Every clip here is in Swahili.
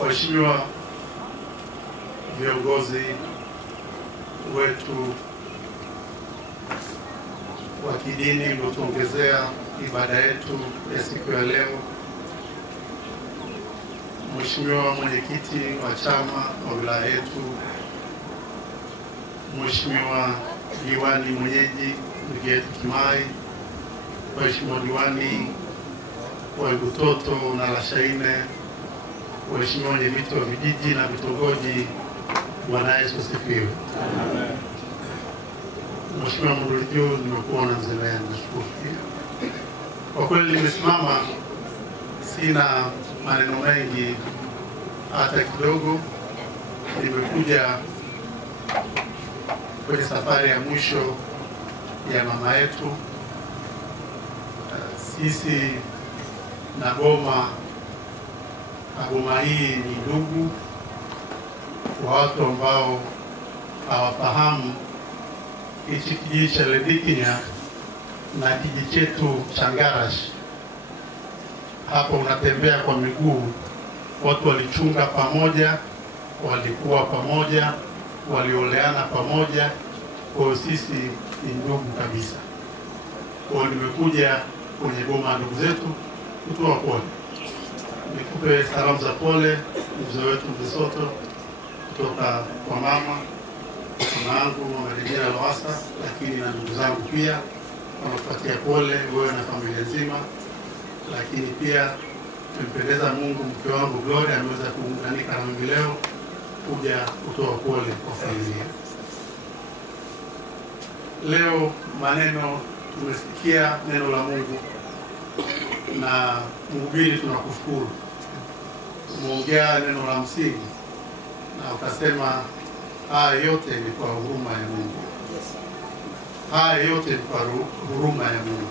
Waheshimiwa viongozi wetu wa kidini mliotuongezea ibada yetu ya siku ya leo, Mheshimiwa mwenyekiti wa chama wa wilaya yetu, Mheshimiwa diwani mwenyeji ndugu yetu Kimai, Mheshimiwa diwani wa Butoto na Lashaine, Mheshimiwa wenyeviti wa vijiji na vitongoji, Bwana Yesu asifiwe. Amen. Mheshimiwa Mdolijo, nimekuona mzee, nashukuru. Kwa kweli nimesimama, sina maneno mengi hata kidogo. Nimekuja kwenye safari ya mwisho ya mama yetu. Sisi na Boma hii ni ndugu. Kwa watu ambao hawafahamu, hichi kijiji cha Ledikinya na kijiji chetu cha Ngarash, hapo unatembea kwa miguu, watu walichunga pamoja, walikuwa pamoja, walioleana pamoja. Kwa sisi ni ndugu kabisa. Kwa nimekuja kwenye Boma ndugu zetu kutoa pole. Nikupe salamu za pole mzee wetu Mvisoto kutoka kwa mama wangu Marijina Lawasa, lakini na ndugu zangu pia wanakupatia pole wewe na familia nzima. Lakini pia tumependeza Mungu, mke wangu Gloria ameweza kuunganika na mimi leo kuja kutoa pole kwa familia. Leo maneno tumesikia neno la Mungu na mhubiri, tunakushukuru. Umeongea neno la msingi na ukasema haya yote ni kwa huruma ya Mungu. Haya yote ni kwa huruma ya Mungu.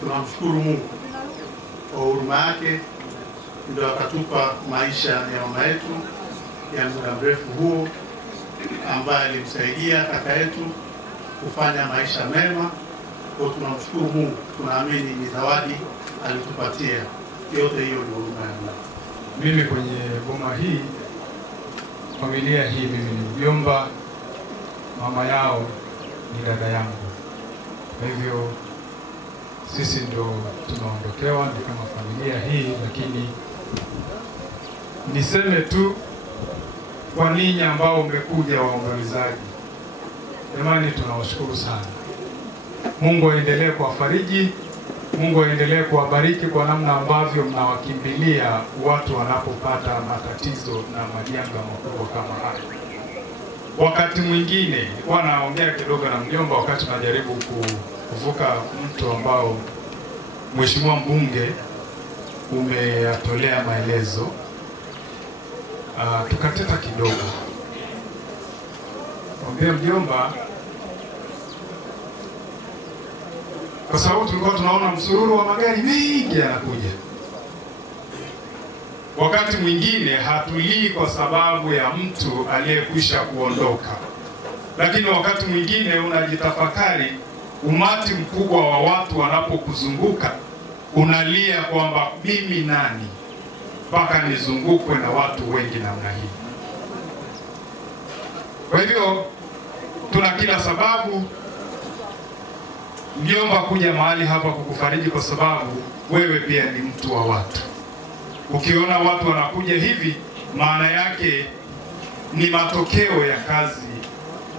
Tunamshukuru Mungu kwa huruma yake, ndio akatupa maisha ya mama yetu ya muda mrefu huo, ambaye alimsaidia kaka yetu kufanya maisha mema. Kwa tunamshukuru Mungu, tunaamini ni zawadi alitupatia. Yote hiyo ni huruma ya Mungu. Mimi kwenye Boma hii, familia hii, mimi ni mjomba, mama yao ni dada yangu. Kwa hivyo sisi ndio tunaondokewa ni kama familia hii. Lakini niseme tu kwa ninyi ambao mmekuja waombolezaji, jamani, tunawashukuru sana. Mungu aendelee kuwafariji, Mungu aendelee kuwabariki kwa namna ambavyo mnawakimbilia watu wanapopata matatizo na majanga makubwa kama haya. Wakati mwingine nilikuwa naongea kidogo na mjomba wakati tunajaribu kuvuka mto ambao Mheshimiwa mbunge umeyatolea maelezo. Tukateta kidogo. Mwambie mjomba, kwa sababu tulikuwa tunaona msururu wa magari mengi yanakuja. Wakati mwingine hatulii kwa sababu ya mtu aliyekwisha kuondoka, lakini wakati mwingine unajitafakari, umati mkubwa wa watu wanapokuzunguka, unalia kwamba mimi nani mpaka nizungukwe na watu wengi namna hii. Kwa hivyo tuna kila sababu mjomba kuja mahali hapa kukufariji, kwa sababu wewe pia ni mtu wa watu. Ukiona watu wanakuja hivi, maana yake ni matokeo ya kazi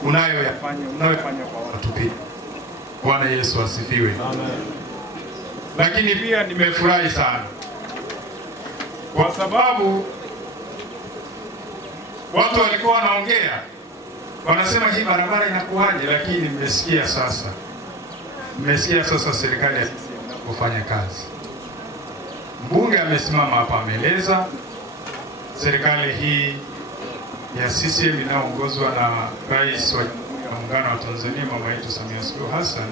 unayofanya kwa watu pia. Bwana Yesu asifiwe. Amen. Lakini pia nimefurahi sana kwa sababu watu walikuwa wanaongea, wanasema hii barabara inakuaje, lakini nimesikia sasa serikali ya CCM kufanya kazi. Mbunge amesimama hapa ameeleza serikali hii ya CCM inayoongozwa na Rais wa Muungano wa Tanzania mama yetu Samia Suluhu Hassan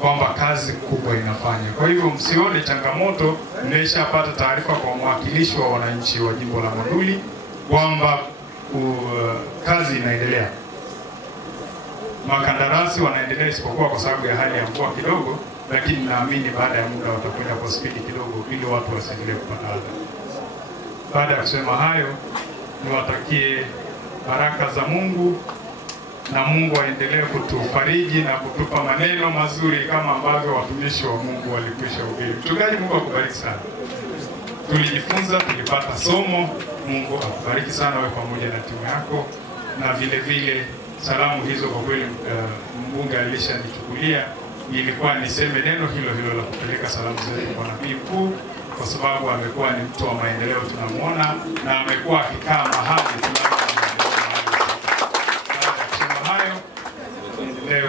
kwamba kazi kubwa inafanya. Kwa hivyo msione changamoto, mmeshapata taarifa kwa mwakilishi wa wananchi wa jimbo la Monduli kwamba kazi inaendelea. Makandarasi wanaendelea, isipokuwa kwa sababu ya hali ya mvua kidogo, lakini naamini baada ya muda watakwenda kwa spidi kidogo ili watu wasiendelee kupata adha. Baada ya kusema hayo, niwatakie baraka za Mungu na Mungu aendelee kutufariji na kutupa maneno mazuri kama ambavyo watumishi wa Mungu walikwisha hubiri. Mchungaji, Mungu akubariki sana. Tulijifunza, tulipata somo. Mungu akubariki sana wewe pamoja na timu yako, na vile vile salamu hizo kwa kweli mbunge alishanichukulia. Ilikuwa niseme neno hilo hilo la kupeleka salamu zetu kwa nabii mkuu, kwa sababu amekuwa ni mtu wa maendeleo, tunamuona na amekuwa akikaa mahali tunaona. Kusema hayo, endelee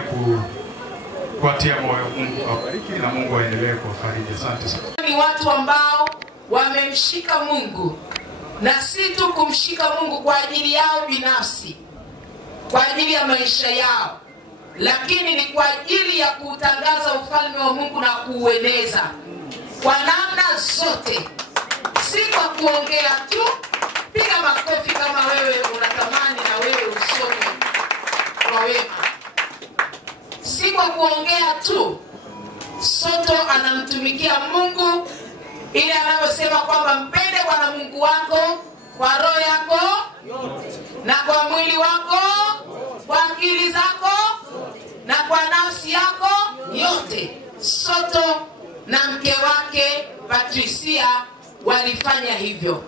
kuwatia moyo. Mungu awabariki na Mungu aendelee kuwafariji. Asante sana. Ni watu ambao wamemshika Mungu, na si tu kumshika Mungu kwa ajili yao binafsi, kwa ajili ya maisha yao, lakini ni kwa ajili ya kutangaza ufalme wa Mungu na kuueneza kwa namna zote, si kwa kuongea tu. Piga makofi kama wewe unatamani na wewe usome kwa wema. Si kwa kuongea tu. Soto anamtumikia Mungu ili anavyosema kwamba mpende Bwana Mungu wako kwa roho yako yote, na kwa mwili wako, kwa akili zako, na kwa nafsi yako yote. Soto na mke wake Patricia walifanya hivyo.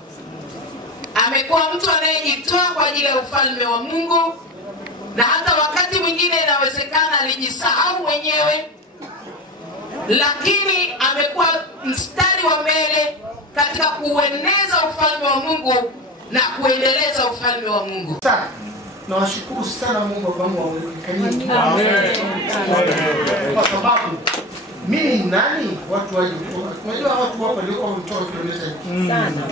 Amekuwa mtu anayejitoa kwa ajili ya ufalme wa Mungu, na hata wakati mwingine inawezekana alijisahau mwenyewe, lakini amekuwa mstari wa mbele katika kueneza ufalme wa Mungu na kuendeleza ufalme wa Mungu. Na washukuru sana Mungu kwa mambo yaliyofanyika. Amen. Kwa sababu mimi ni nani watu waje kutoka? Unajua watu wako walikuwa kutoka kilomita sana.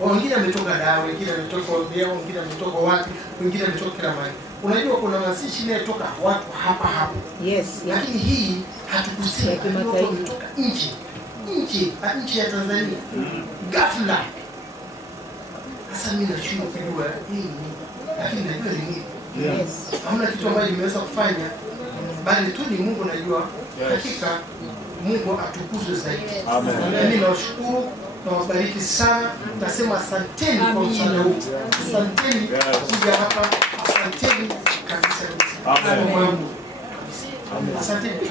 Wengine wametoka Dar, wengine wametoka Mbeya, wengine wametoka wapi, wengine wametoka kila mahali. Unajua kuna masishi inayetoka watu hapa hapa. Yes. Lakini hii hatukusema kutoka nchi ya Tanzania. Ghafla. Sasa mimi nashuhudia kujua hii, lakini najua ni nini. Yes. Hamna kitu ambacho nimeweza kufanya, bali tu ni Mungu najua. Hakika Mungu atukuzwe zaidi. Amen. Mimi nawashukuru na wabariki sana. Nasema asanteni kwa msaada huu. Asanteni kuja hapa. Asanteni kabisa. Amen. Asanteni.